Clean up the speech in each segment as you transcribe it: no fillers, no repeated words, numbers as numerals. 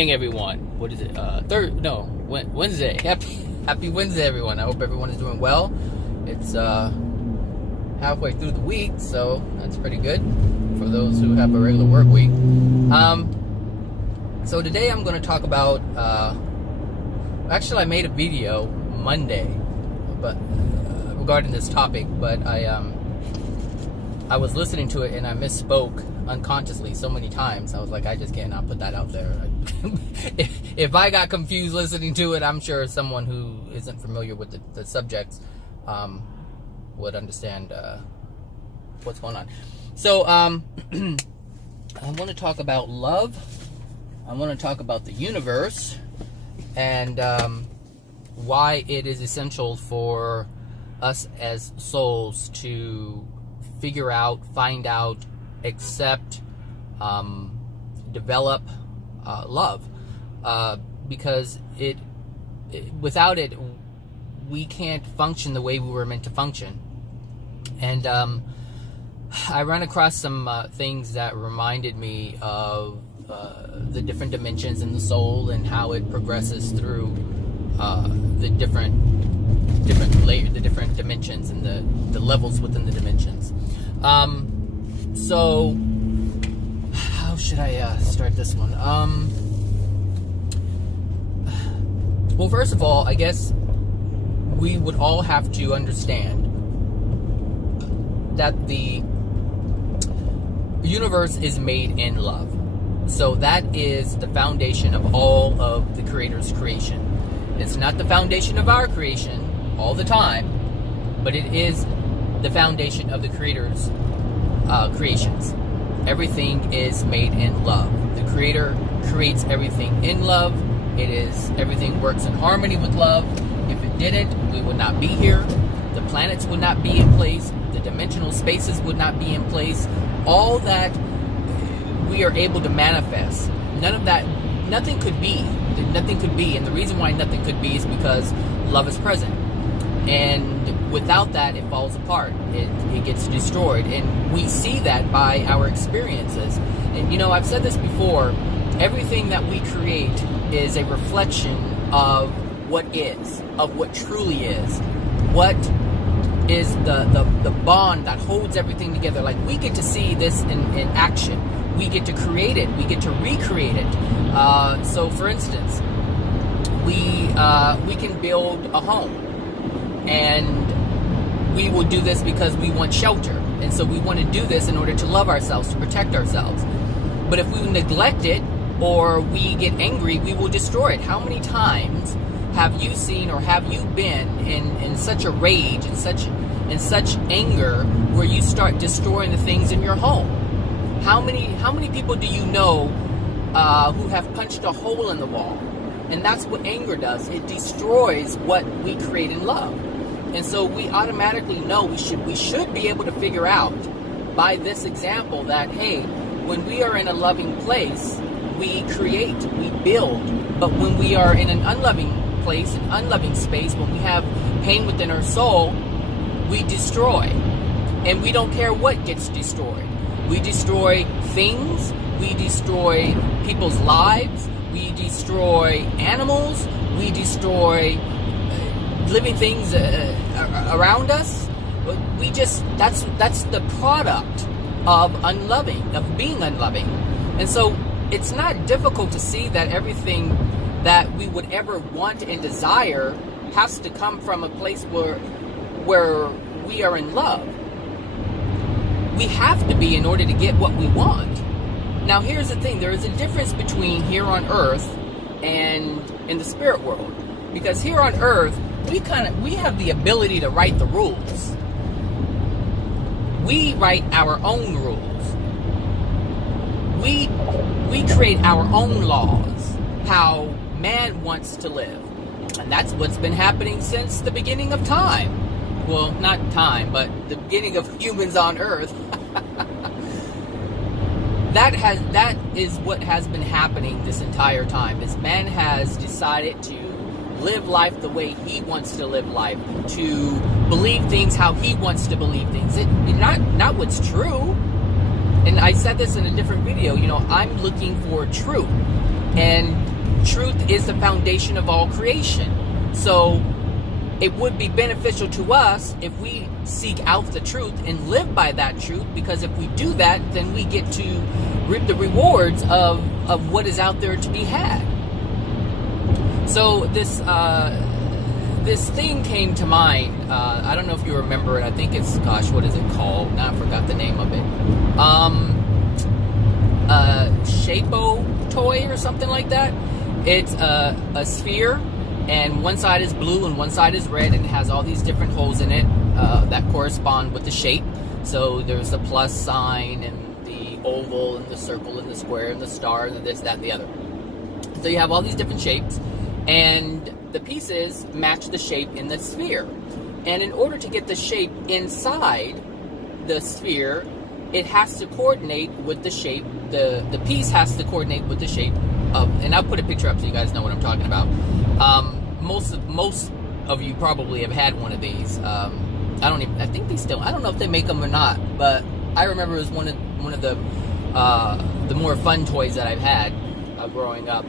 morning, everyone. What is it? Wednesday. Happy Wednesday, everyone. I hope everyone is doing well. It's halfway through the week, so that's pretty good for those who have a regular work week. So today I'm going to talk about. Actually, I made a video Monday, but regarding this topic, but I was listening to it and I misspoke unconsciously so many times. I was like, I just cannot put that out there. if I got confused listening to it, I'm sure someone who isn't familiar with the subjects would understand what's going on. So I want to talk about love. I want to talk about the universe and why it is essential for us as souls to figure out, find out, accept, develop love, because without it we can't function the way we were meant to function. And I ran across some things that reminded me of the different dimensions in the soul and how it progresses through the different layers, the different dimensions and the levels within the dimensions. So how should I start this one? Well, first of all, I guess we would all have to understand that the universe is made in love. So that is the foundation of all of the Creator's creation. It's not the foundation of our creation all the time, but it is the foundation of the Creator's creations. Everything is made in love. The Creator creates everything in love. Everything works in harmony with love. If it didn't, we would not be here. The planets would not be in place. The dimensional spaces would not be in place. All that we are able to manifest, nothing could be. And the reason why nothing could be is because love is present. And without that, it falls apart. It gets destroyed. And we see that by our experiences. And I've said this before, everything that we create is a reflection of what is, of what truly is. What is the bond that holds everything together. Like, we get to see this in action. We get to create it. We get to recreate it. So for instance, we can build a home. And we will do this because we want shelter. And so we want to do this in order to love ourselves, to protect ourselves. But if we neglect it or we get angry, we will destroy it. How many times have you seen or have you been in such a rage, in such anger, where you start destroying the things in your home? How many people do you know who have punched a hole in the wall? And that's what anger does. It destroys what we create in love. And so we automatically know we should be able to figure out by this example that, hey, when we are in a loving place, we create, we build. But when we are in an unloving place, an unloving space, when we have pain within our soul, we destroy. And we don't care what gets destroyed. We destroy things, we destroy people's lives, we destroy animals, we destroy living things around us. That's the product of being unloving. And so it's not difficult to see that everything that we would ever want and desire has to come from a place where we are in love. We have to be in order to get what we want. Now, here's the thing. There is a difference between here on earth and in the spirit world. Because here on earth, we have the ability to write the rules. We write our own rules. We create our own laws, how man wants to live. And that's what's been happening since the beginning of time. Well, not time, but the beginning of humans on earth. That is what has been happening this entire time. Is man has decided to live life the way he wants to live life, to believe things how he wants to believe things. Not what's true. And I said this in a different video, I'm looking for truth. And truth is the foundation of all creation. So it would be beneficial to us if we seek out the truth and live by that truth, because if we do that, then we get to reap the rewards of what is out there to be had. So this thing came to mind. I don't know if you remember it. I think it's, gosh, what is it called? Now I forgot the name of it. Shapo toy or something like that. It's a sphere, and one side is blue and one side is red, and it has all these different holes in it that correspond with the shape. So there's the plus sign and the oval and the circle and the square and the star and the this, that, and the other. So you have all these different shapes, and the pieces match the shape in the sphere. And in order to get the shape inside the sphere, it has to coordinate with the shape. The piece has to coordinate with the shape of, and I'll put a picture up so you guys know what I'm talking about. Most of you probably have had one of these. I think they still, I don't know if they make them or not, but I remember it was one of the more fun toys that I've had growing up.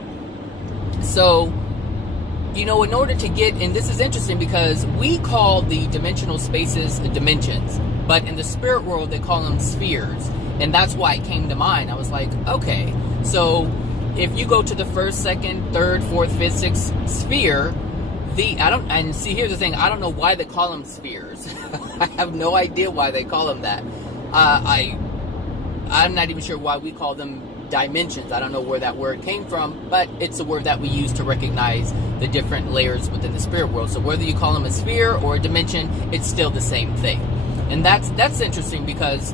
So, in order to get, and this is interesting because we call the dimensional spaces dimensions, but in the spirit world they call them spheres, and that's why it came to mind. I was like, okay, so if you go to the first, second, third, fourth, fifth, sixth sphere, and see, here's the thing, I don't know why they call them spheres. I have no idea why they call them that. I'm not even sure why we call them dimensions. I don't know where that word came from, but it's a word that we use to recognize the different layers within the spirit world. So whether you call them a sphere or a dimension, it's still the same thing. And that's interesting, because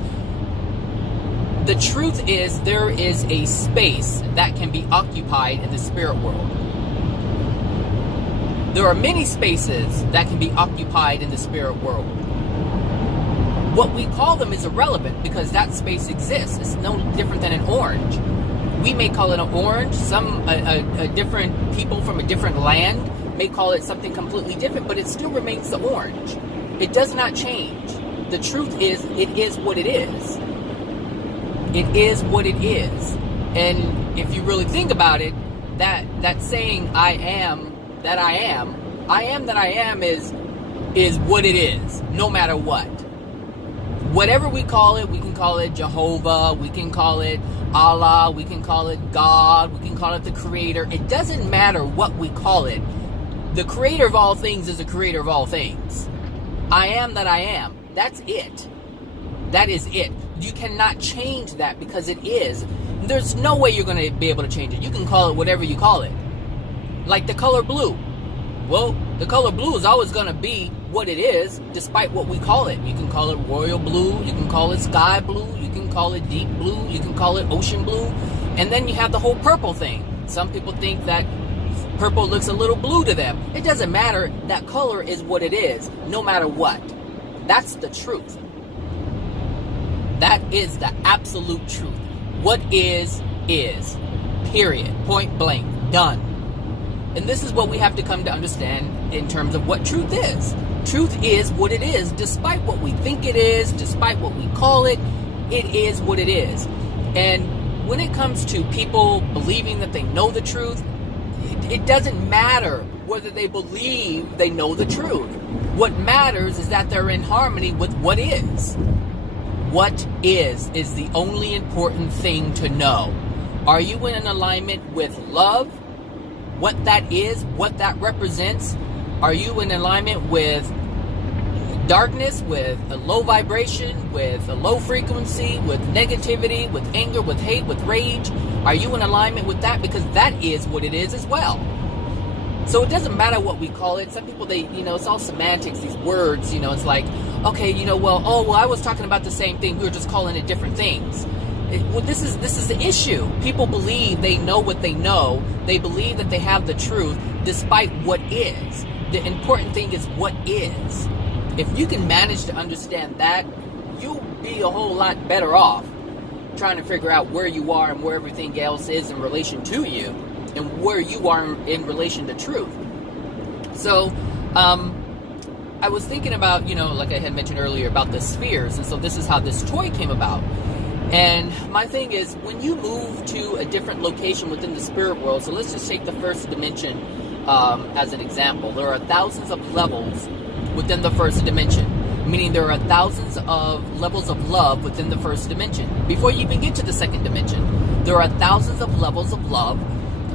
the truth is there is a space that can be occupied in the spirit world. There are many spaces that can be occupied in the spirit world. What we call them is irrelevant, because that space exists. It's no different than an orange. We may call it an orange. A different people from a different land may call it something completely different, but it still remains the orange. It does not change. The truth is, it is what it is. It is what it is. And if you really think about it, that saying, I am that I am is what it is, no matter what. Whatever we call it, we can call it Jehovah, we can call it Allah, we can call it God, we can call it the Creator. It doesn't matter what we call it. The Creator of all things is the Creator of all things. I am that I am. That's it. That is it. You cannot change that, because it is. There's no way you're going to be able to change it. You can call it whatever you call it. Like the color blue. Well, the color blue is always going to be what it is, despite what we call it. You can call it royal blue, you can call it sky blue, you can call it deep blue, you can call it ocean blue, and then you have the whole purple thing. Some people think that purple looks a little blue to them. It doesn't matter. That color is what it is, no matter what. That's the truth. That is the absolute truth. What is. Period. Point blank. Done. And this is what we have to come to understand in terms of what truth is. Truth is what it is, despite what we think it is, despite what we call it. It is what it is. And when it comes to people believing that they know the truth, it doesn't matter whether they believe they know the truth. What matters is that they're in harmony with what is. What is the only important thing to know. Are you in an alignment with love? What that is, what that represents? Are you in alignment with darkness, with a low vibration, with a low frequency, with negativity, with anger, with hate, with rage? Are you in alignment with that? Because that is what it is as well. So it doesn't matter what we call it. Some people, it's all semantics, these words, it's like, okay, I was talking about the same thing. We were just calling it different things. This is the issue. People believe they know what they know. They believe that they have the truth despite what is. The important thing is what is. If you can manage to understand that, you'll be a whole lot better off trying to figure out where you are and where everything else is in relation to you, and where you are in relation to truth. So, I was thinking about, like I had mentioned earlier, about the spheres, and so this is how this toy came about. And my thing is, when you move to a different location within the spirit world, so let's just take the first dimension as an example. There are thousands of levels within the first dimension, meaning there are thousands of levels of love within the first dimension. Before you even get to the second dimension, there are thousands of levels of love,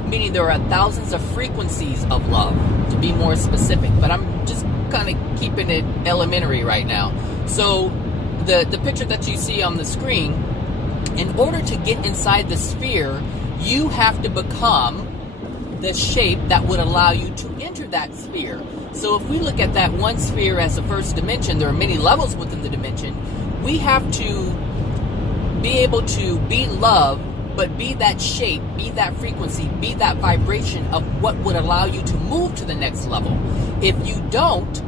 meaning there are thousands of frequencies of love, to be more specific. But I'm just kind of keeping it elementary right now. So the picture that you see on the screen, in order to get inside the sphere, you have to become the shape that would allow you to enter that sphere. So if we look at that one sphere as the first dimension, there are many levels within the dimension. We have to be able to be love, but be that shape, be that frequency, be that vibration of what would allow you to move to the next level. If you don't,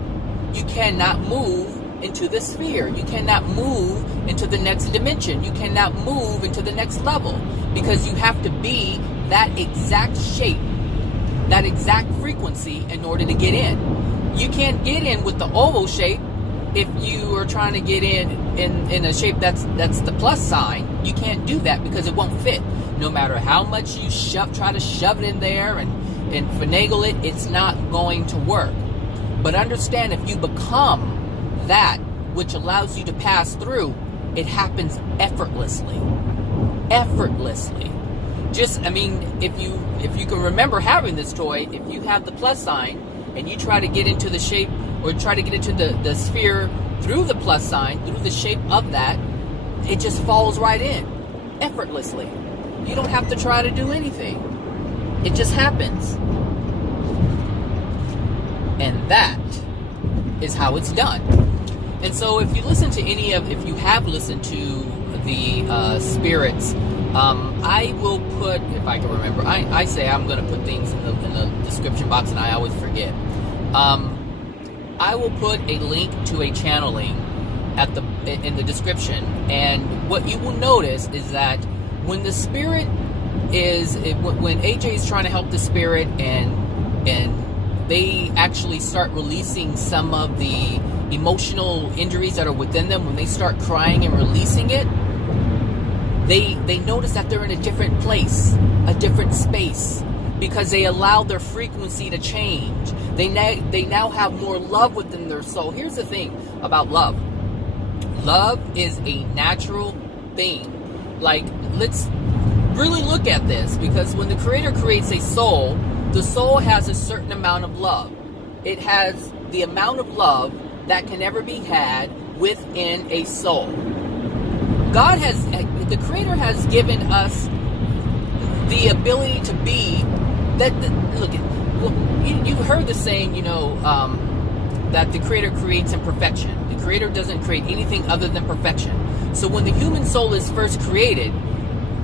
you cannot move into the sphere. You cannot move into the next dimension. You cannot move into the next level, because you have to be that exact shape, that exact frequency in order to get in. You can't get in with the oval shape if you are trying to get in a shape that's the plus sign. You can't do that because it won't fit. No matter how much you try to shove it in there and finagle it, it's not going to work. But understand, if you become that which allows you to pass through, it happens effortlessly. Effortlessly. If you can remember having this toy, if you have the plus sign and you try to get into the shape, or try to get into the sphere through the plus sign, through the shape of that, it just falls right in effortlessly. You don't have to try to do anything. It just happens. And that is how it's done. And so if you have listened to the spirits, I will put, if I can remember, I say I'm going to put things in the description box, and I always forget. I will put a link to a channeling in the description, and what you will notice is that when the spirit when AJ is trying to help the spirit, and they actually start releasing some of the emotional injuries that are within them, when they start crying and releasing it, they notice that they're in a different place, a different space, because they allow their frequency to change. They now have more love within their soul. Here's the thing about love. Love is a natural thing. Like, let's really look at this, because when the Creator creates a soul, the soul has a certain amount of love. It has the amount of love that can ever be had within a soul. The Creator has given us the ability to be that. You've heard the saying, that the Creator creates in perfection. The Creator doesn't create anything other than perfection. So when the human soul is first created,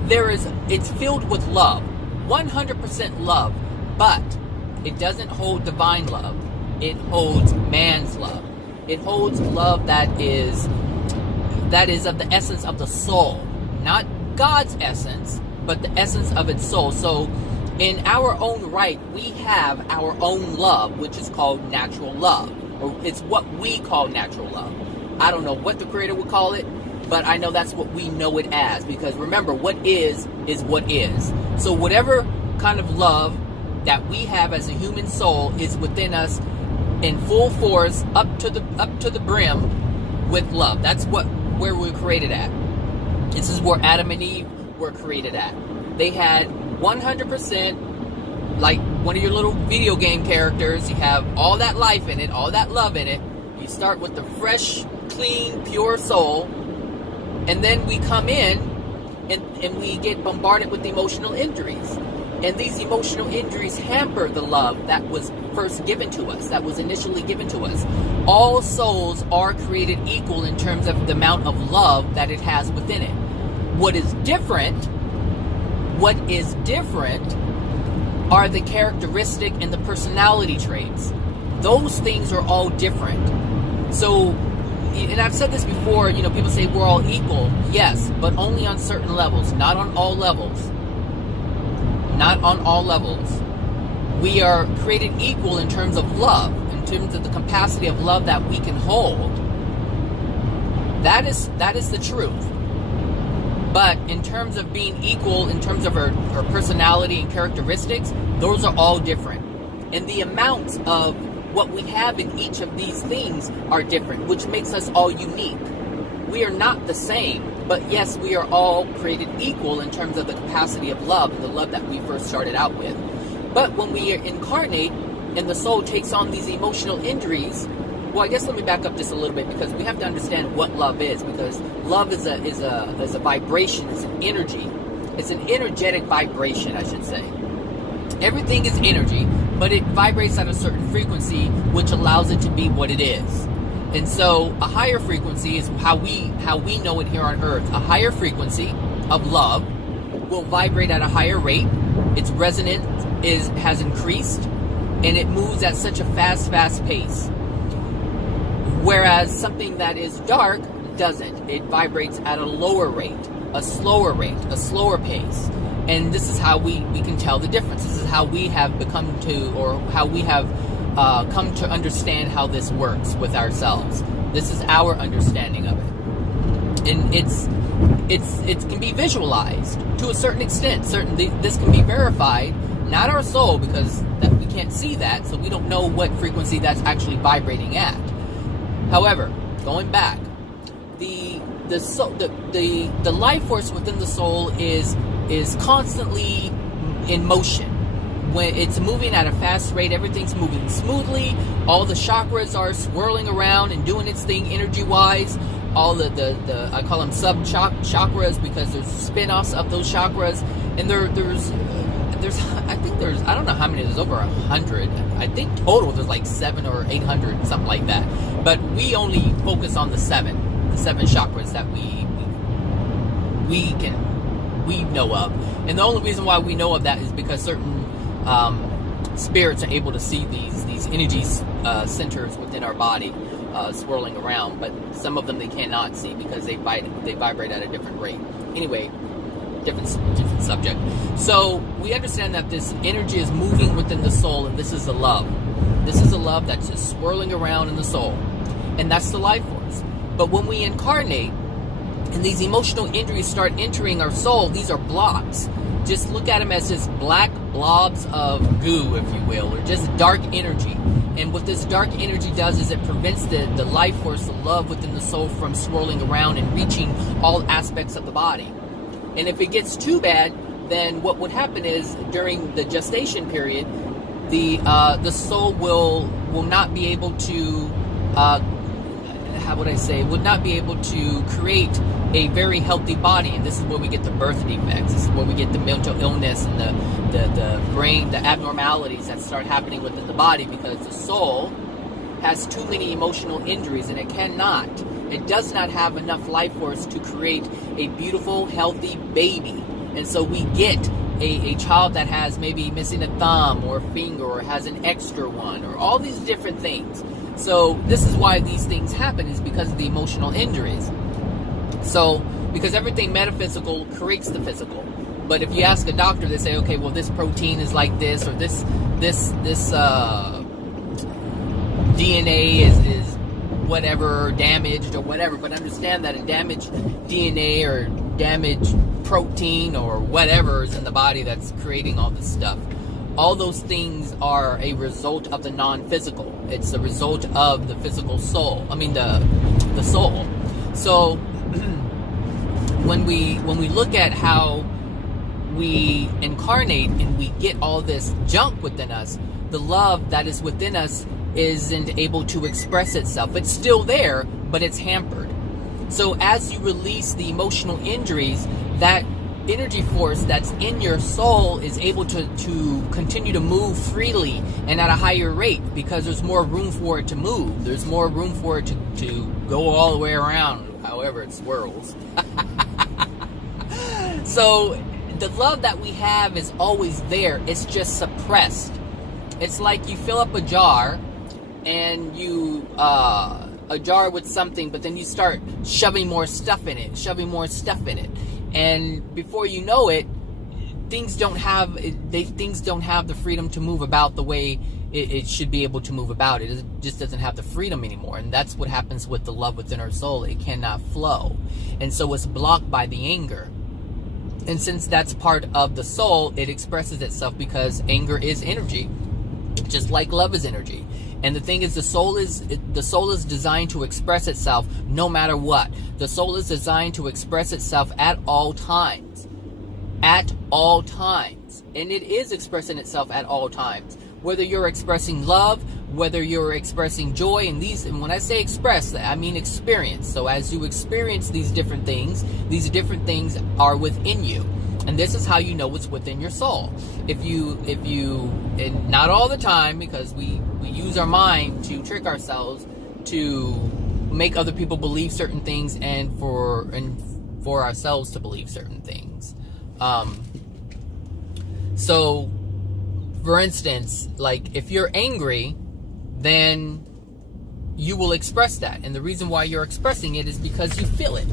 it's filled with love, 100% love, but it doesn't hold divine love. It holds man's love. It holds love that is of the essence of the soul, not God's essence, but the essence of its soul. So in our own right, we have our own love, which is called natural love, or it's what we call natural love. I don't know what the Creator would call it, but I know that's what we know it as, because remember, what is what is. So whatever kind of love that we have as a human soul is within us in full force, up to the brim with love. That's where we're created at. This is where Adam and Eve were created at. They had 100%, like one of your little video game characters. You have all that life in it, all that love in it. You start with the fresh, clean, pure soul, and then we come in and we get bombarded with emotional injuries. And these emotional injuries hamper the love that was first given to us, that was initially given to us. All souls are created equal in terms of the amount of love that it has within it. What is different are the characteristic and the personality traits. Those things are all different. So, and I've said this before, people say we're all equal. Yes, but only on certain levels, not on all levels. Not on all levels. We are created equal in terms of love, in terms of the capacity of love that we can hold. That is the truth. But in terms of being equal, in terms of our personality and characteristics, those are all different. And the amounts of what we have in each of these things are different, which makes us all unique. We are not the same, but yes, we are all created equal in terms of the capacity of love, the love that we first started out with. But when we incarnate and the soul takes on these emotional injuries, well, I guess let me back up just a little bit, because we have to understand what love is, because love is a vibration, it's an energy. It's an energetic vibration, I should say. Everything is energy, but it vibrates at a certain frequency, which allows it to be what it is. And so a higher frequency is how we know it here on Earth. A higher frequency of love will vibrate at a higher rate. Its resonance has increased, and it moves at such a fast pace. Whereas something that is dark doesn't. It vibrates at a lower rate, a slower pace. And this is how we can tell the difference. This is how we have become to, or how we have come to understand how this works with ourselves. This is our understanding of it. And it can be visualized to a certain extent. Certainly, this can be verified, not our soul, because we can't see that, so we don't know what frequency that's actually vibrating at. However, going back, the life force within the soul is constantly in motion. When it's moving at a fast rate, everything's moving smoothly. All the chakras are swirling around and doing its thing energy-wise. All the I call them sub-chakras, because there's spin-offs of those chakras. And there's I don't know how many, there's over 100. I think total there's like 700 or 800, something like that. But we only focus on the seven chakras that we know of. And the only reason why we know of that is because certain spirits are able to see these energy centers within our body swirling around. But some of them they cannot see because they vibrate at a different rate. Anyway, different subject. So we understand that this energy is moving within the soul, and this is the love. This is the love that's just swirling around in the soul, and that's the life force. But when we incarnate and these emotional injuries start entering our soul, these are blocks. Just look at them as just black blobs of goo, if you will, or just dark energy. And what this dark energy does is it prevents the life force, the love within the soul, from swirling around and reaching all aspects of the body. And if it gets too bad, then what would happen is during the gestation period, the soul will not be able to, would not be able to create a very healthy body. And this is where we get the birth defects. This is where we get the mental illness and the brain, the abnormalities that start happening within the body, because the soul has too many emotional injuries, and it does not have enough life force to create a beautiful, healthy baby. And so we get a child that has maybe missing a thumb or a finger, or has an extra one, or all these different things. So this is why these things happen, is because of the emotional injuries. So, because everything metaphysical creates the physical. But if you ask a doctor, they say, okay, well, this protein is like this, or this DNA is whatever, damaged or whatever. But understand that a damaged DNA or damaged protein or whatever is in the body that's creating all this stuff, all those things are a result of the non-physical. It's a result of the physical soul. I mean the soul. So when we look at how we incarnate and we get all this junk within us, the love that is within us isn't able to express itself. It's still there, but it's hampered. So as you release the emotional injuries, that energy force that's in your soul is able to continue to move freely and at a higher rate, because there's more room for it to move. There's more room for it to go all the way around, however it swirls. So the love that we have is always there. It's just suppressed. It's like you fill up a jar, and a jar with something, but then you start shoving more stuff in it, and before you know it, things don't have the freedom to move about the way it should be able to move about. It just doesn't have the freedom anymore. And that's what happens with the love within our soul. It cannot flow, and so it's blocked by the anger. And since that's part of the soul, it expresses itself because anger is energy, just like love is energy. And the thing is, the soul is designed to express itself no matter what. The soul is designed to express itself at all times. At all times. And it is expressing itself at all times. Whether you're expressing love, whether you're expressing joy, and when I say express, I mean experience. So as you experience these different things are within you. And this is how you know what's within your soul. If you, and not all the time, because we use our mind to trick ourselves to make other people believe certain things and for ourselves to believe certain things. So, for instance, like if you're angry, then you will express that. And the reason why you're expressing it is because you feel it.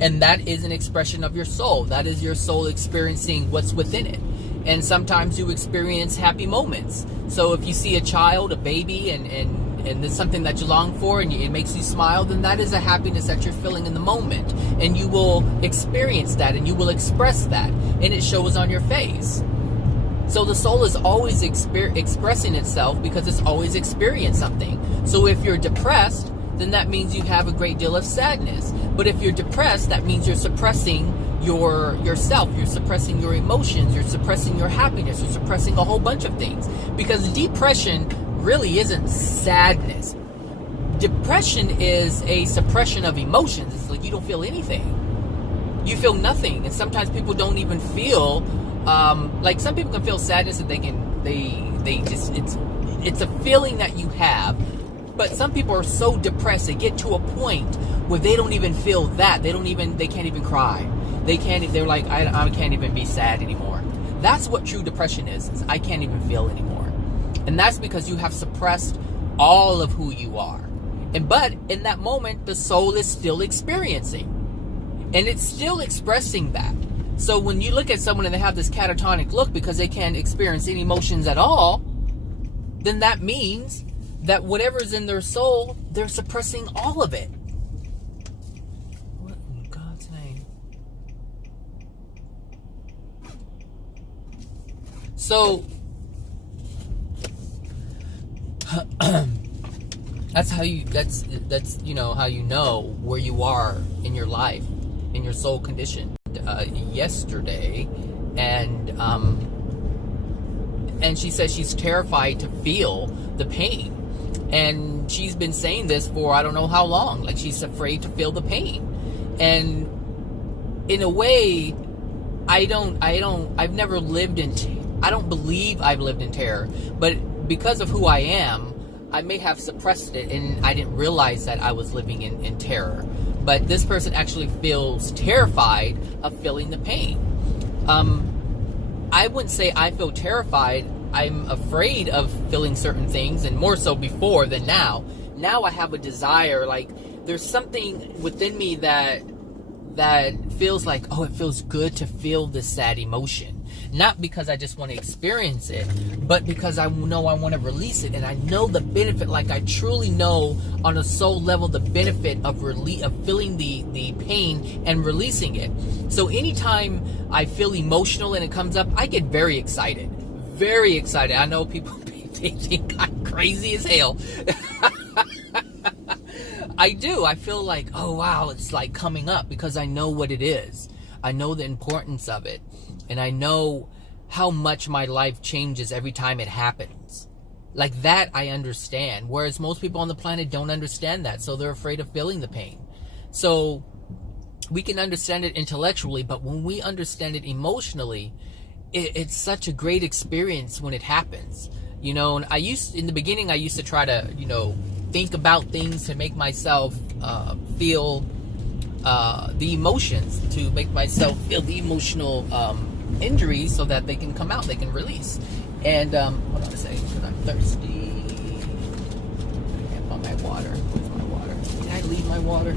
And that is an expression of your soul. That is your soul experiencing what's within it. And sometimes you experience happy moments. So if you see a child, a baby, and there's something that you long for and it makes you smile, then that is a happiness that you're feeling in the moment. And you will experience that and you will express that. And it shows on your face. So the soul is always expressing itself because it's always experienced something. So if you're depressed, then that means you have a great deal of sadness. But if you're depressed, that means you're suppressing yourself, you're suppressing your emotions, you're suppressing your happiness, you're suppressing a whole bunch of things. Because depression really isn't sadness. Depression is a suppression of emotions. It's like you don't feel anything. You feel nothing. And sometimes people don't even feel, like some people can feel sadness and it's a feeling that you have. But some people are so depressed, they get to a point where they don't even feel that. They can't even cry. They're like, I can't even be sad anymore. That's what true depression is I can't even feel anymore. And that's because you have suppressed all of who you are. But in that moment, the soul is still experiencing. And it's still expressing that. So when you look at someone and they have this catatonic look because they can't experience any emotions at all, then that means that whatever's in their soul, they're suppressing all of it. What in God's name? So that's how you how you know where you are in your life, in your soul condition. Yesterday, and she says she's terrified to feel the pain. And she's been saying this for I don't know how long. Like she's afraid to feel the pain. And in a way, I don't believe I've lived in terror. But because of who I am, I may have suppressed it and I didn't realize that I was living in terror. But this person actually feels terrified of feeling the pain. I wouldn't say I feel terrified. I'm afraid of feeling certain things, and more so before than now. Now I have a desire, like there's something within me that feels like, oh, it feels good to feel this sad emotion. Not because I just want to experience it, but because I know I want to release it, and I know the benefit, like I truly know on a soul level the benefit of feeling the pain and releasing it. So anytime I feel emotional and it comes up, I get very excited. Very excited. I know people they think I'm crazy as hell. I do. I feel like, oh wow, it's like coming up because I know what it is. I know the importance of it. And I know how much my life changes every time it happens. Like that I understand. Whereas most people on the planet don't understand that. So they're afraid of feeling the pain. So we can understand it intellectually, but when we understand it emotionally, it's such a great experience when it happens. You know, and in the beginning I used to try to, think about things to make myself feel the emotions, to make myself feel the emotional injuries so that they can come out, they can release. And hold on a second, because I'm thirsty. I can't find my water. Where's my water? Did I leave my water?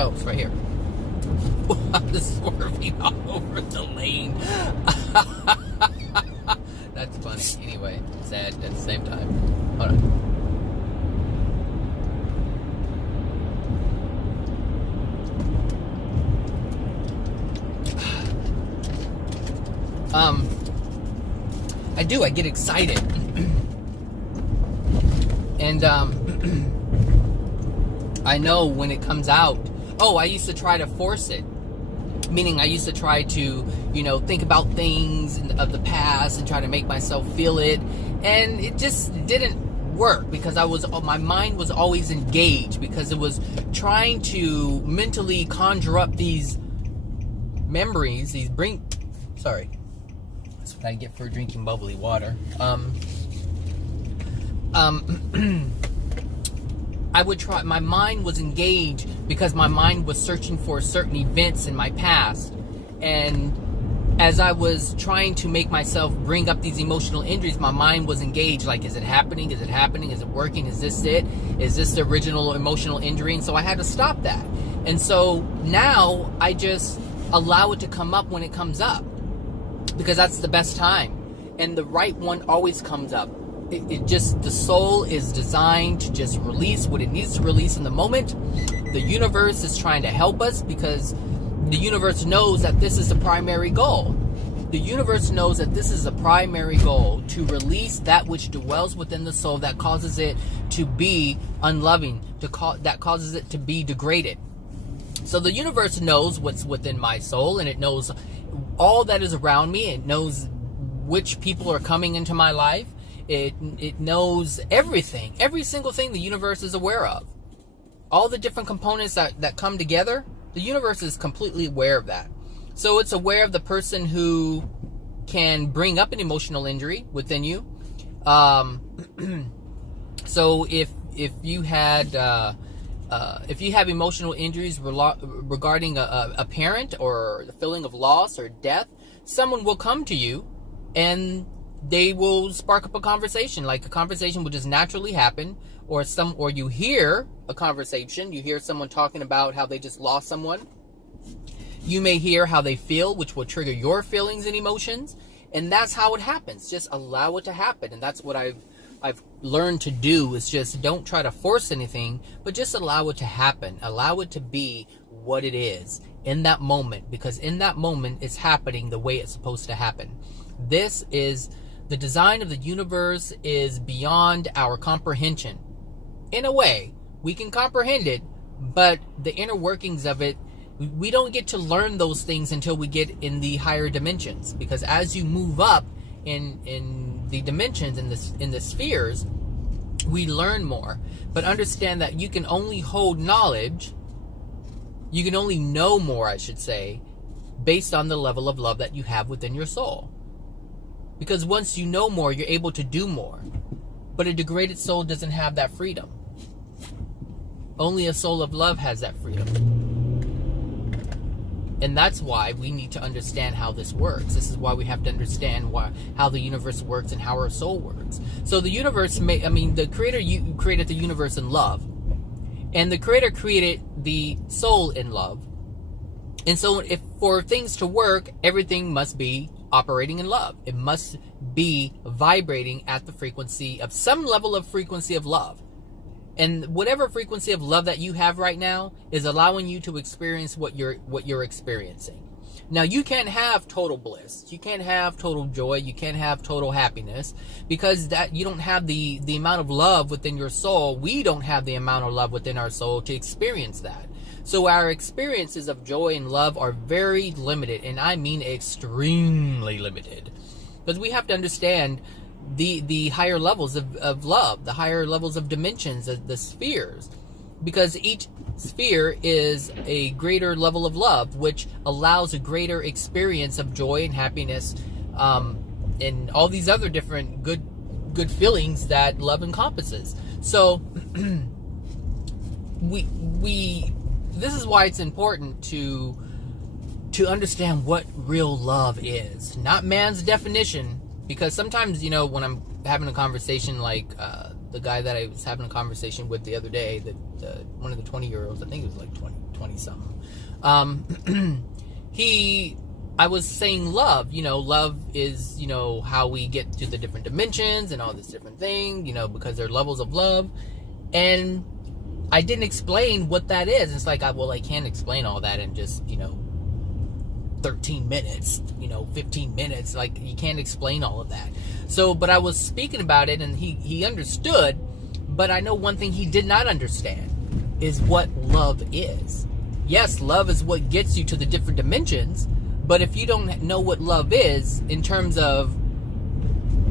Oh, it's right here. I'm just swerving all over the lane. That's funny. Anyway, sad at the same time. Hold on. I do. I get excited. And I know when it comes out. Oh, I used to try to force it. Meaning I used to try to, think about things of the past and try to make myself feel it. And it just didn't work because my mind was always engaged because it was trying to mentally conjure up these memories, sorry. That's what I get for drinking bubbly water. I would try, my mind was engaged because my mind was searching for certain events in my past. And as I was trying to make myself bring up these emotional injuries, my mind was engaged. Like, is it happening? Is it happening? Is it working? Is this it? Is this the original emotional injury? And so I had to stop that. And so now I just allow it to come up when it comes up because that's the best time. And the right one always comes up. The soul is designed to just release what it needs to release in the moment. The universe is trying to help us because the universe knows that this is the primary goal. The universe knows that this is the primary goal, to release that which dwells within the soul that causes it to be unloving, that causes it to be degraded. So the universe knows what's within my soul, and it knows all that is around me. It knows which people are coming into my life. It knows everything, every single thing the universe is aware of. All the different components that come together, the universe is completely aware of that. So it's aware of the person who can bring up an emotional injury within you. So if you have emotional injuries regarding a parent or the feeling of loss or death, someone will come to you and they will spark up a conversation. Like a conversation will just naturally happen, or you hear a conversation. You hear someone talking about how they just lost someone. You may hear how they feel, which will trigger your feelings and emotions, and that's how it happens. Just allow it to happen, and that's what I've learned to do. Is just don't try to force anything, but just allow it to happen. Allow it to be what it is in that moment, because in that moment it's happening the way it's supposed to happen. This is the design of the universe is beyond our comprehension. In a way, we can comprehend it, but the inner workings of it, we don't get to learn those things until we get in the higher dimensions. Because as you move up in the dimensions, in the spheres, we learn more. But understand that you can only hold knowledge, you can only know more, I should say, based on the level of love that you have within your soul. Because once you know more, you're able to do more. But a degraded soul doesn't have that freedom. Only a soul of love has that freedom. And that's why we need to understand how this works. This is why we have to understand how the universe works and how our soul works. So the universe, the Creator created the universe in love. And the Creator created the soul in love. And so if for things to work, everything must be operating in love. It must be vibrating at the frequency of some level of frequency of love. And whatever frequency of love that you have right now is allowing you to experience what you're experiencing. Now, you can't have total bliss. You can't have total joy. You can't have total happiness because that you don't have the amount of love within your soul. We don't have the amount of love within our soul to experience that. So our experiences of joy and love are very limited, and I mean extremely limited. Because we have to understand the higher levels of love, the higher levels of dimensions, the spheres. Because each sphere is a greater level of love, which allows a greater experience of joy and happiness, and all these other different good feelings that love encompasses. So this is why it's important to understand what real love is. Not man's definition, because sometimes, when I'm having a conversation like the guy that I was having a conversation with the other day, one of the 20-year-olds, I think it was like 20 something. I was saying love, love is, how we get to the different dimensions and all this different thing, because there are levels of love. And I didn't explain what that is. It's like, I can't explain all that and just, 13 minutes, 15 minutes. Like, you can't explain all of that. So, but I was speaking about it, and he understood, but I know one thing he did not understand is what love is. Yes, love is what gets you to the different dimensions, but if you don't know what love is, in terms of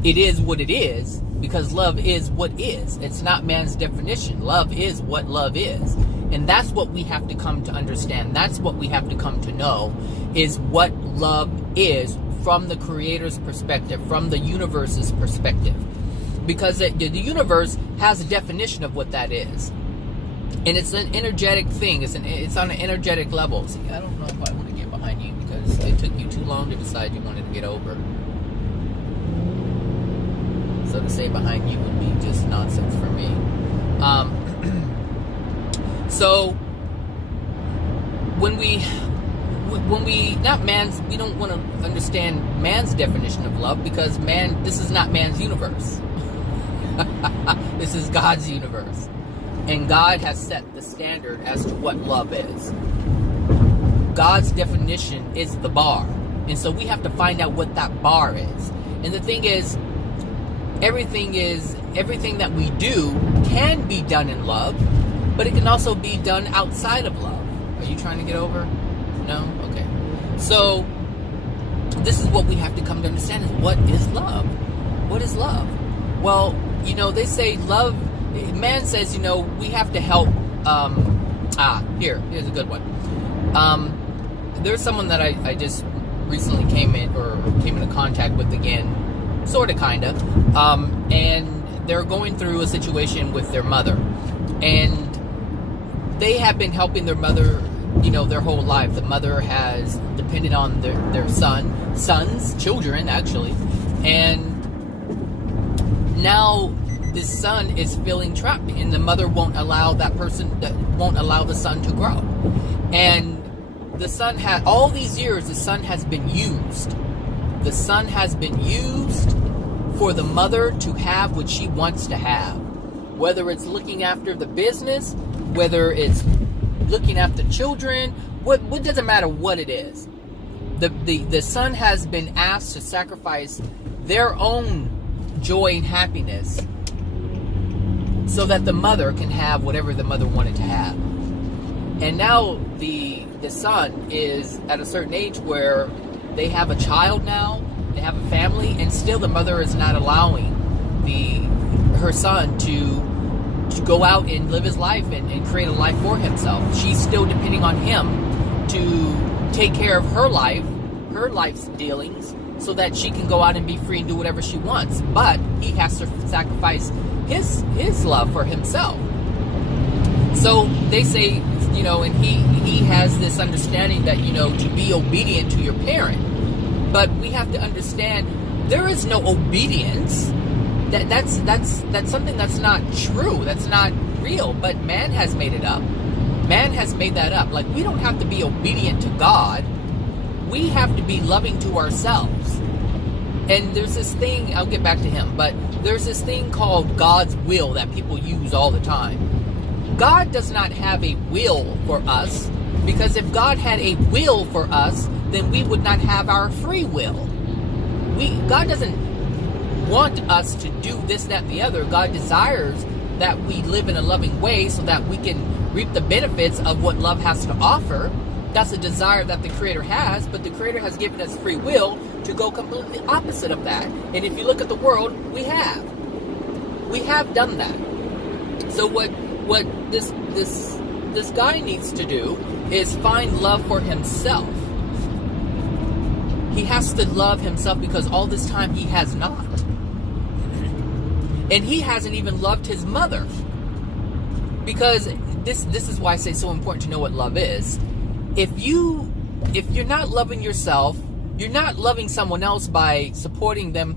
it is what it is, because love is what is. It's not man's definition. Love is what love is. And that's what we have to come to understand. That's what we have to come to know, is what love is from the Creator's perspective, from the universe's perspective. Because the universe has a definition of what that is. And it's an energetic thing. It's on an energetic level. See, I don't know if I want to get behind you because it took you too long to decide you wanted to get over. So to say behind you would be just nonsense for me. So when we don't want to understand man's definition of love, because this is not man's universe. This is God's universe. And God has set the standard as to what love is. God's definition is the bar. And so we have to find out what that bar is. And the thing is, everything that we do can be done in love, but it can also be done outside of love. Are you trying to get over? No? Okay. So this is what we have to come to understand, is what is love? What is love? Well, they say love, man says, we have to help, here's a good one. There's someone that I just recently came into contact with again, sort of, kind of, and they're going through a situation with their mother, and they have been helping their mother, their whole life. The mother has depended on their children, actually, and now this son is feeling trapped, and the mother won't allow the son to grow. And the son had, all these years, the son has been used. The son has been used for the mother to have what she wants to have. Whether it's looking after the business, whether it's looking after children, what doesn't matter what it is. The son has been asked to sacrifice their own joy and happiness so that the mother can have whatever the mother wanted to have. And now the son is at a certain age where they have a child now, they have a family, and still the mother is not allowing her son to go out and live his life and create a life for himself. She's still depending on him to take care of her life's dealings, so that she can go out and be free and do whatever she wants. But he has to sacrifice his love for himself. So they say, and he has this understanding that, to be obedient to your parent. But we have to understand there is no obedience. That's something that's not true. That's not real. But man has made it up. Man has made that up. Like, we don't have to be obedient to God. We have to be loving to ourselves. And there's this thing, I'll get back to him, but there's this thing called God's will that people use all the time. God does not have a will for us, because if God had a will for us, then we would not have our free will. God doesn't want us to do this, that, and the other. God desires that we live in a loving way so that we can reap the benefits of what love has to offer. That's a desire that the Creator has, but the Creator has given us free will to go completely opposite of that. And if you look at the world, we have done that. So what this guy needs to do is find love for himself. He has to love himself, because all this time he has not. And he hasn't even loved his mother. Because this is why I say it's so important to know what love is. If you're not loving yourself, you're not loving someone else by supporting them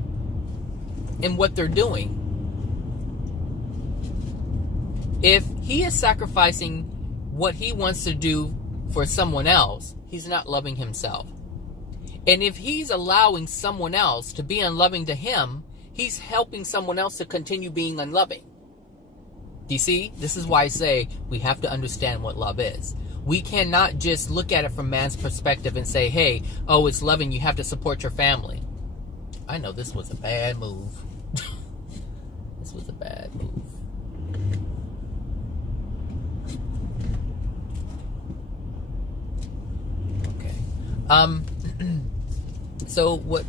in what they're doing. If he is sacrificing what he wants to do for someone else, he's not loving himself. And if he's allowing someone else to be unloving to him, he's helping someone else to continue being unloving. Do you see? This is why I say we have to understand what love is. We cannot just look at it from man's perspective and say, hey, oh, it's loving, you have to support your family. I know this was a bad move. This was a bad move. So what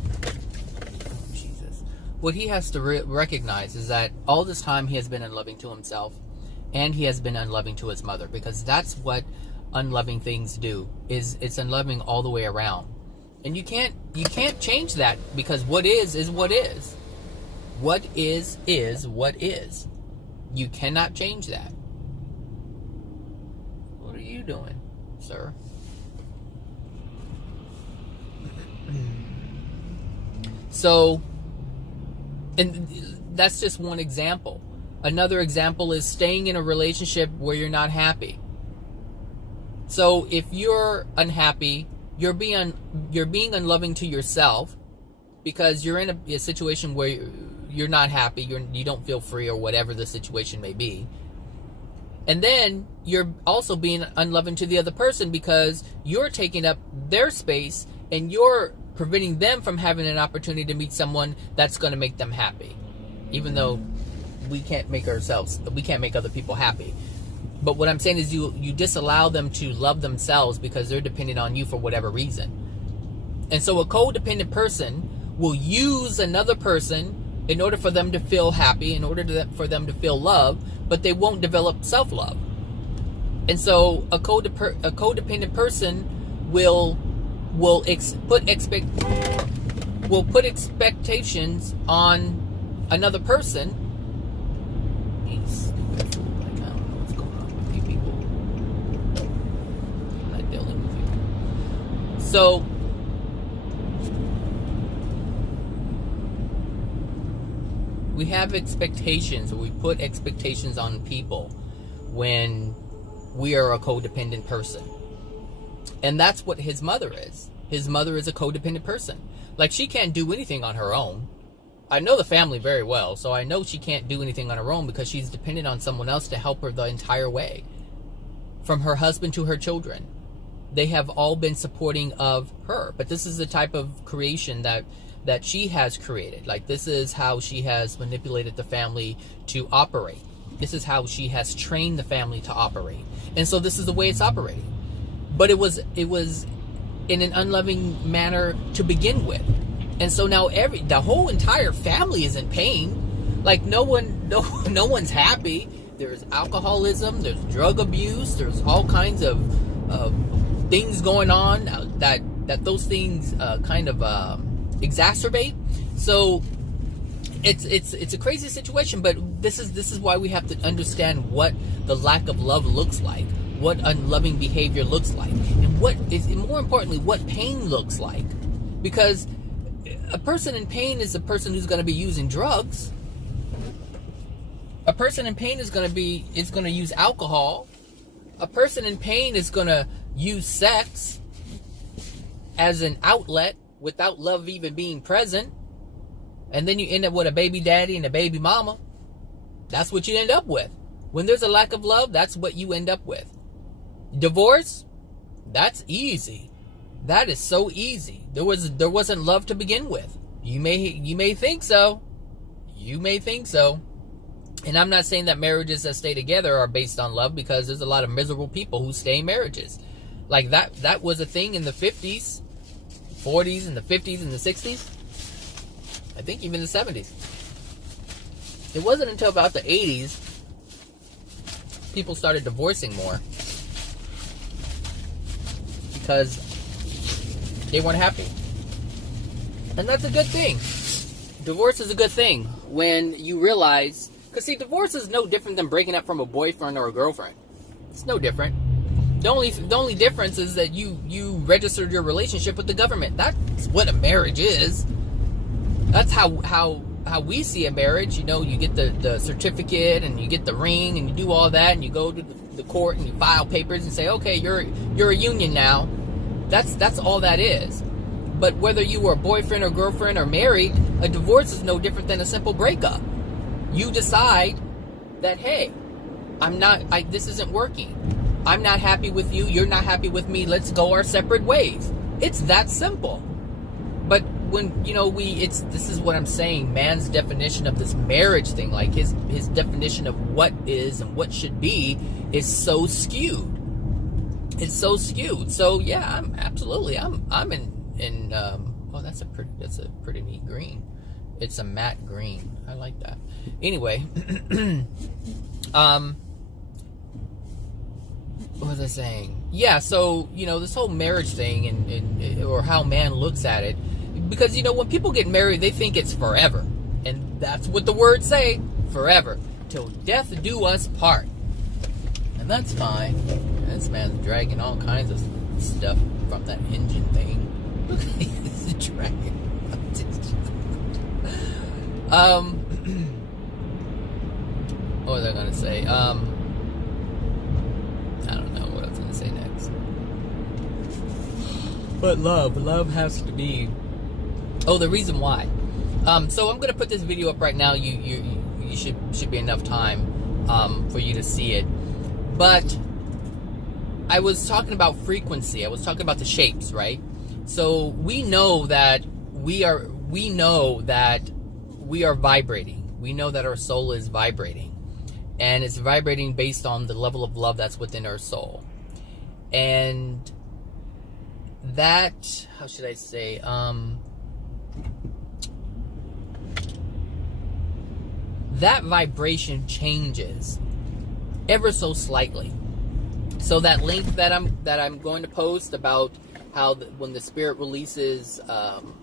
he has to recognize is that all this time he has been unloving to himself, and he has been unloving to his mother, because that's what unloving things do. It's unloving all the way around, and you can't change that, because what is what is. What is what is. You cannot change that. What are you doing, sir? So, and that's just one example. Another example is staying in a relationship where you're not happy. So if you're unhappy, you're being unloving to yourself, because you're in a situation where you're not happy, you don't feel free, or whatever the situation may be. And then you're also being unloving to the other person, because you're taking up their space and you're preventing them from having an opportunity to meet someone that's going to make them happy. Even though we can't make other people happy. But what I'm saying is you disallow them to love themselves, because they're dependent on you for whatever reason. And so a codependent person will use another person in order for them to feel happy, in order for them to feel love, but they won't develop self-love. And so a codependent person will put expectations on another person. Jeez, I don't know what's going on with you people. I'm not dealing with you. So we have expectations, or we put expectations on people when we are a codependent person. And that's what his mother is. His mother is a codependent person. Like, she can't do anything on her own. I know the family very well, so I know she can't do anything on her own, because she's dependent on someone else to help her the entire way. From her husband to her children. They have all been supporting of her. But this is the type of creation that she has created. Like, this is how she has manipulated the family to operate. This is how she has trained the family to operate. And so this is the way it's operating. But it was in an unloving manner to begin with. And so now the whole entire family is in pain. Like, no one's happy. There's alcoholism, there's drug abuse, there's all kinds of things going on that those things kind of exacerbate. So it's a crazy situation, but this is why we have to understand what the lack of love looks like, what unloving behavior looks like, and what is, more importantly, what pain looks like. Because a person in pain is a person who's going to be using drugs. A person in pain is going to use alcohol. A person in pain is going to use sex as an outlet without love even being present. And then you end up with a baby daddy and a baby mama. That's what you end up with. When there's a lack of love, that's what you end up with. Divorce, that's easy. That is so easy. There wasn't love to begin with. You may think so. You may think so. And I'm not saying that marriages that stay together are based on love, because there's a lot of miserable people who stay in marriages. Like that was a thing in the 50s, 40s, and the 50s and the 60s. I think even the 70s. It wasn't until about the 80s people started divorcing more, because they weren't happy. And that's a good thing. Divorce is a good thing when you realize, because see, divorce is no different than breaking up from a boyfriend or a girlfriend. It's no different. The only difference is that you registered your relationship with the government. That's what a marriage is. That's how we see a marriage. You know, you get the certificate and you get the ring and you do all that, and you go to the court and you file papers and say, okay, you're a union now. That's all that is. But whether you were a boyfriend or girlfriend or married, a divorce is no different than a simple breakup. You decide that, hey, this isn't working. I'm not happy with you. You're not happy with me. Let's go our separate ways. It's that simple. But when, this is what I'm saying, man's definition of this marriage thing, like his definition of what is and what should be is so skewed. It's so skewed. So yeah, I'm in oh, that's a pretty neat green. It's a matte green. I like that. Anyway, what was I saying? Yeah, so, this whole marriage thing and or how man looks at it, because, when people get married, they think it's forever. And that's what the words say, forever. Till death do us part. And that's fine. This man's dragging all kinds of stuff from that engine thing. Look at this dragging. What was I going to say? I don't know what I was going to say next. But love has to be. Oh, the reason why. So I'm going to put this video up right now. You should be enough time for you to see it. But I was talking about frequency. I was talking about the shapes, right? So we know that we are vibrating. We know that our soul is vibrating. And it's vibrating based on the level of love that's within our soul. And that, how should I say, that vibration changes ever so slightly. So that link that I'm going to post about how when the spirit releases, some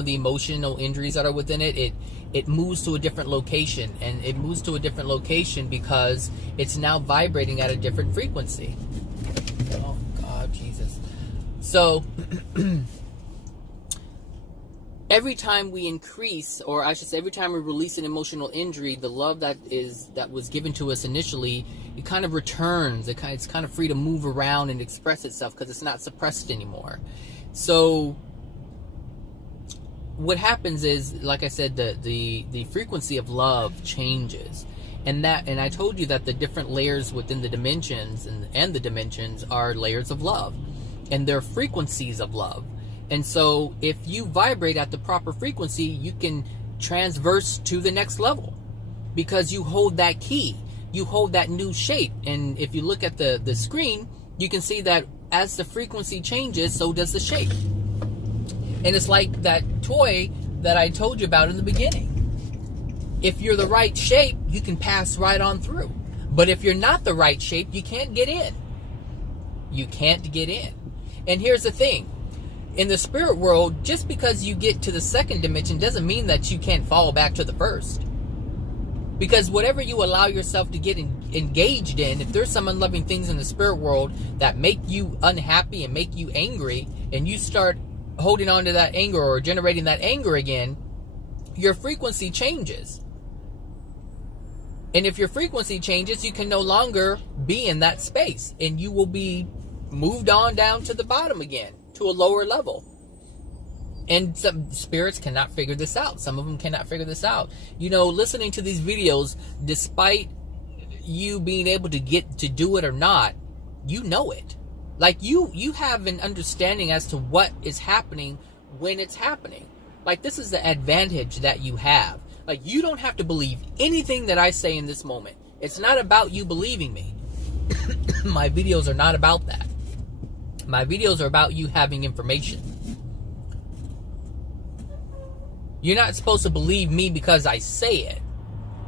of the emotional injuries that are within it, it moves to a different location, and it moves to a different location because it's now vibrating at a different frequency. Oh God, Jesus! So every time we increase, or I should say, every time we release an emotional injury, the love that was given to us initially, it kind of returns. It's kind of free to move around and express itself because it's not suppressed anymore. So what happens is, like I said, the frequency of love changes, and I told you that the different layers within the dimensions and the dimensions are layers of love, and they're frequencies of love. And so if you vibrate at the proper frequency, you can transverse to the next level because you hold that key, you hold that new shape. And if you look at the screen, you can see that as the frequency changes, so does the shape. And it's like that toy that I told you about in the beginning. If you're the right shape, you can pass right on through. But if you're not the right shape, you can't get in. You can't get in. And here's the thing. In the spirit world, just because you get to the second dimension doesn't mean that you can't fall back to the first. Because whatever you allow yourself to get engaged in, if there's some unloving things in the spirit world that make you unhappy and make you angry, and you start holding on to that anger or generating that anger again, your frequency changes. And if your frequency changes, you can no longer be in that space, and you will be moved on down to the bottom again, to a lower level. And some spirits cannot figure this out. Some of them cannot figure this out. Listening to these videos, despite you being able to get to do it or not, you know it. Like you have an understanding as to what is happening when it's happening. Like, this is the advantage that you have. Like, you don't have to believe anything that I say in this moment. It's not about you believing me. My videos are not about that. My videos are about you having information. You're not supposed to believe me because I say it.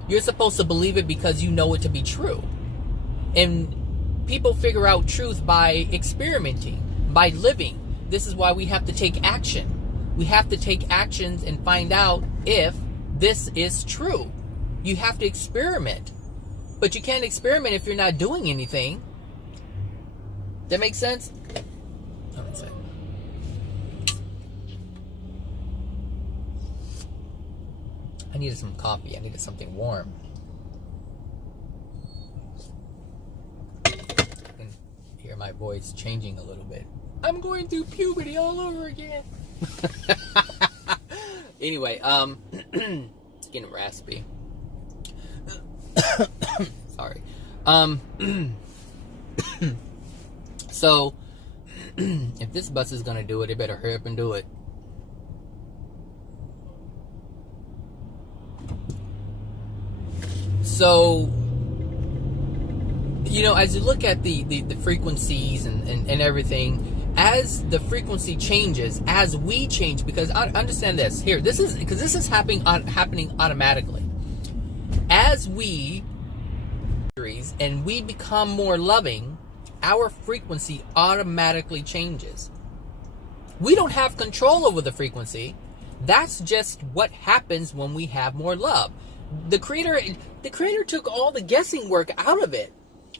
You're supposed to believe it because you know it to be true. And people figure out truth by experimenting, by living. This is why we have to take action. We have to take actions and find out if this is true. You have to experiment. But you can't experiment if you're not doing anything. That makes sense? Let me see. I needed some coffee. I needed something warm. Hear my voice changing a little bit. I'm going through puberty all over again. Anyway, it's getting raspy. Sorry. So, if this bus is gonna do it, it better hurry up and do it. So, as you look at the frequencies and everything, as the frequency changes, as we change, because I understand this here, this is happening automatically. As we and we become more loving, our frequency automatically changes. We don't have control over the frequency. That's just what happens when we have more love. The creator took all the guessing work out of it.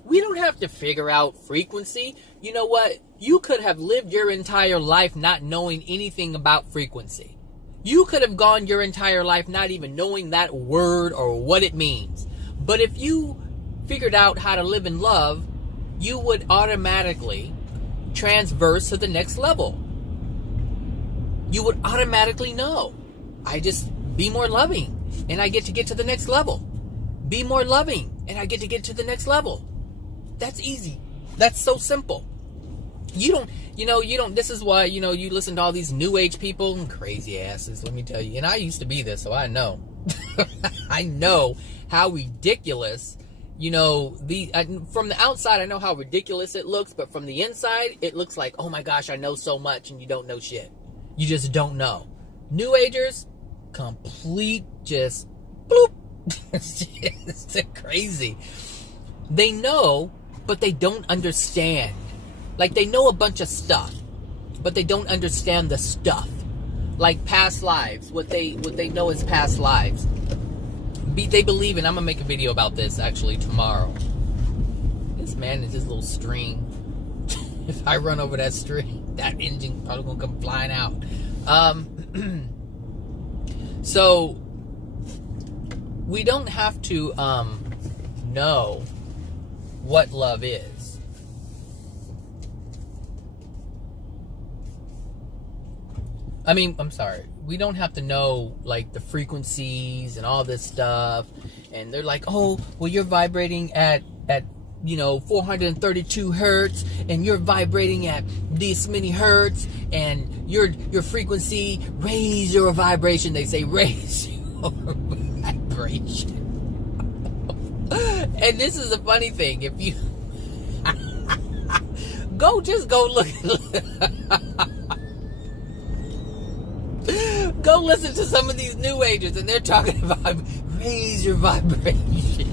We don't have to figure out frequency. You know what? You could have lived your entire life not knowing anything about frequency. You could have gone your entire life not even knowing that word or what it means. But if you figured out how to live in love, you would automatically transverse to the next level. You would automatically know. I just be more loving and I get to the next level. Be more loving and I get to the next level. That's easy. That's so simple. You don't, this is why, you listen to all these new age people and crazy asses, let me tell you. And I used to be this, so I know. I know how ridiculous, from the outside, I know how ridiculous it looks, but from the inside, it looks like, oh my gosh, I know so much and you don't know shit. You just don't know. New agers, complete just bloop. It's just crazy. They know, but they don't understand. Like, they know a bunch of stuff, but they don't understand the stuff. Like past lives, what they know is past lives. They believe in. I'm gonna make a video about this actually tomorrow. This man is this little stream. If I run over that stream, that engine probably gonna come flying out. So we don't have to know what love is. I'm sorry. We don't have to know, like, the frequencies and all this stuff. And they're like, oh, well, you're vibrating at 432 hertz, and you're vibrating at this many hertz, and your frequency, raise your vibration. They say, raise your vibration. And this is the funny thing. If you go look. Go listen to some of these new agers, and they're talking about raise your vibration.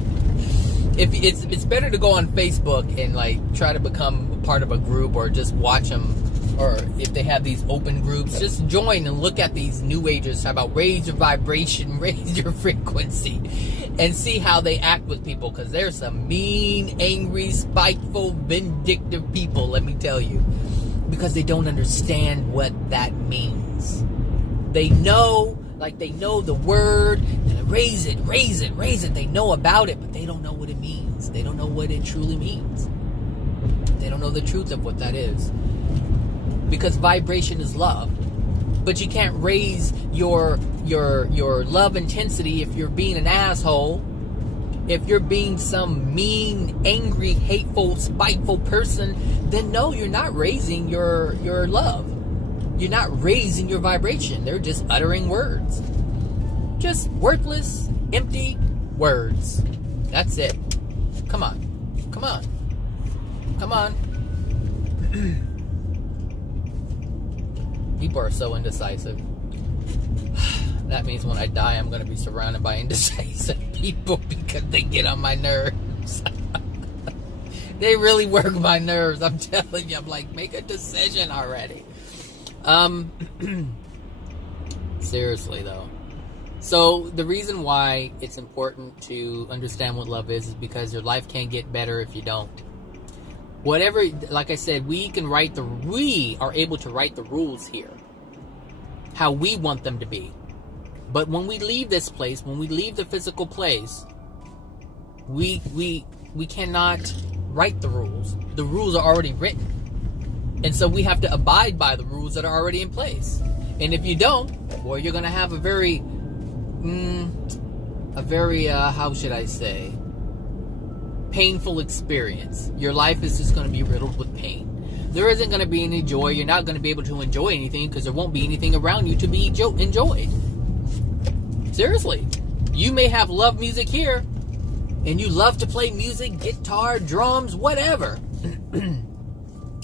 If it's better to go on Facebook and like try to become part of a group, or just watch them, or if they have these open groups, just join and look at these new agers talk about raise your vibration, raise your frequency, and see how they act with people. Because there's some mean, angry, spiteful, vindictive people. Let me tell you, because they don't understand what that means. They know the word, raise it. They know about it, but they don't know what it means. They don't know what it truly means. They don't know the truth of what that is. Because vibration is love. But you can't raise your love intensity if you're being an asshole. If you're being some mean, angry, hateful, spiteful person, then no, you're not raising your love. You're not raising your vibration. They're just uttering words. Just worthless, empty words. That's it. Come on. People are so indecisive. That means when I die, I'm going to be surrounded by indecisive people because they get on my nerves. They really work my nerves. I'm telling you. I'm like, make a decision already. Seriously though. So the reason why it's important to understand what love is because your life can't get better if you don't. Whatever, like I said, we are able to write the rules here. How we want them to be. But when we leave this place, when we leave the physical place, we cannot write the rules. The rules are already written. And so we have to abide by the rules that are already in place. And if you don't, well, you're going to have a very, how should I say? painful experience. Your life is just going to be riddled with pain. There isn't going to be any joy. You're not going to be able to enjoy anything because there won't be anything around you to be enjoyed. Seriously. You may have love music here, and you love to play music, guitar, drums, whatever.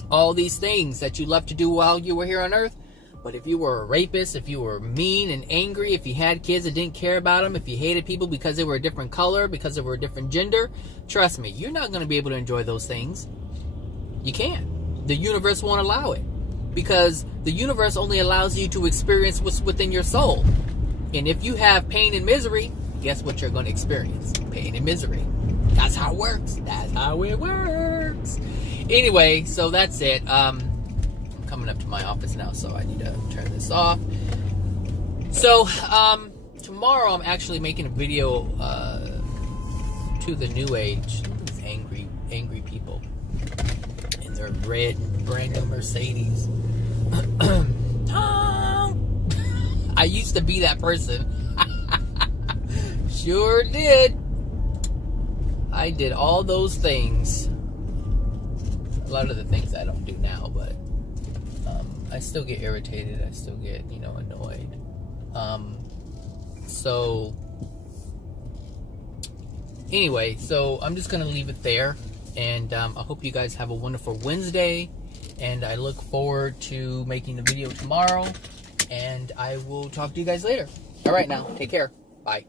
All these things that you love to do while you were here on earth. But if you were a rapist, if you were mean and angry, if you had kids that didn't care about them, if you hated people because they were a different color, because they were a different gender, trust me, you're not going to be able to enjoy those things. You can't. The universe won't allow it. Because the universe only allows you to experience what's within your soul. And if you have pain and misery, guess what you're going to experience? Pain and misery. That's how it works. That's how it works. Anyway, so that's it. I'm coming up to my office now, so I need to turn this off. So, tomorrow I'm actually making a video to the new age. These angry people in their red, brand new Mercedes. I used to be that person. Sure did. I did all those things. A lot of the things I don't do now, but I still get irritated. I still get, annoyed. So anyway, so I'm just gonna leave it there, and I hope you guys have a wonderful Wednesday, and I look forward to making the video tomorrow, and I will talk to you guys later. All right, now, take care. Bye.